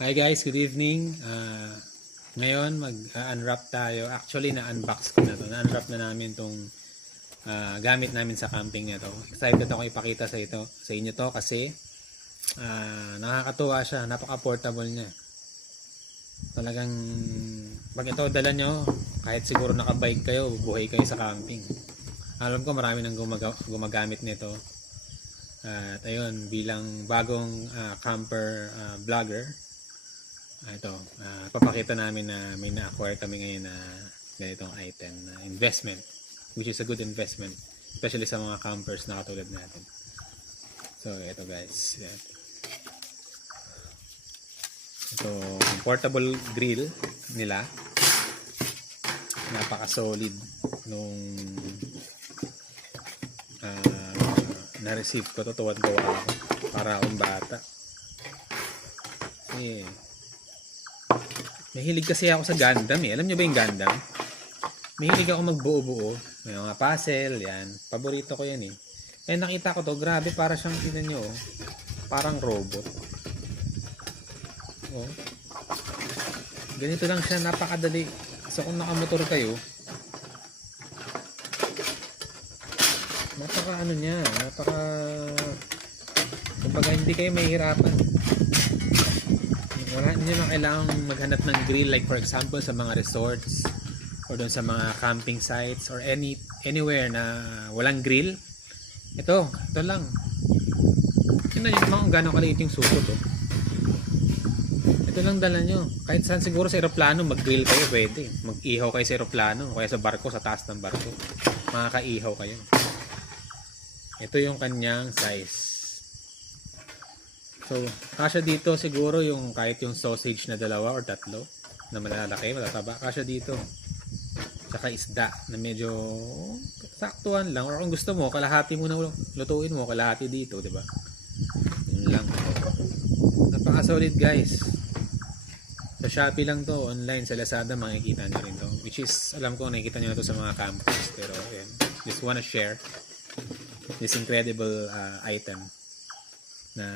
Hi guys, good evening. Ngayon mag-unwrap tayo. Actually na-unbox ko na to. Na-unwrap na namin tong gamit namin sa camping nito. Excited ako ipakita sa inyo to kasi nakakatuwa siya. Napaka-portable niya. Talagang pag ito dala nyo, kahit siguro nakabike kayo, buhay kayo sa camping. Alam ko marami nang gumagamit nito. At ayun, bilang bagong camper vlogger, ito, papakita namin na may na-acquire kami ngayon na ganitong item na investment, which is a good investment, especially sa mga campers na katulad natin. So, ito guys. Yan. Ito, portable grill nila. Napaka-solid nung na-receive ko to. Tuwan-tuwa ako. Para akong bata. Kasi mahilig kasi ako sa Gundam eh. Alam nyo ba yung Gundam? Mahilig ako magbuo-buo. May mga puzzle, yan. Paborito ko yan eh. Eh nakita ko to, grabe para siyang tinan nyo oh. Parang robot. Oh. Ganito lang siya, napakadali. So kung nakamotor kayo, napaka ano niya, kumbaga hindi kayo mahihirapan. Wala nyo na kailangang maghanap ng grill, like for example sa mga resorts or doon sa mga camping sites or anywhere na walang grill. Ito lang. Tingnan nyo naman kung gano'ng kaliit yung susot oh. Ito lang dala nyo. Kahit saan siguro sa aeroplano mag-grill kayo, pwede. Mag-ihaw kayo sa aeroplano o kaya sa barko, sa taas ng barko. Makakaihaw kayo. Ito yung kanyang size. So, kasya dito siguro yung kahit yung sausage na dalawa or tatlo na malalaki, matataba. Kasya dito. Saka isda na medyo saktuhan lang. Or kung gusto mo, kalahati mo na lutuin mo, kalahati dito, di ba? Yun lang. Napaka-solid guys. Sa Shopee lang to, online, sa Lazada makikita nyo rin to. Which is, alam ko nakikita nyo na to sa mga campers. Pero, ayan. Just wanna share this incredible item na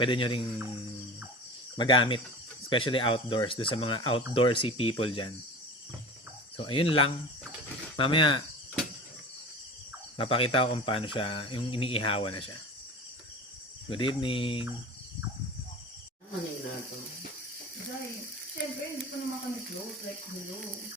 pwede nyo ring magamit, especially outdoors, do sa mga outdoorsy people dyan. So, ayun lang. Mamaya, mapakita ko kung paano siya, yung iniihawa na siya. Good evening. Ano yung nato? Dahil, siyempre, hindi ko naman kami close, like, hello.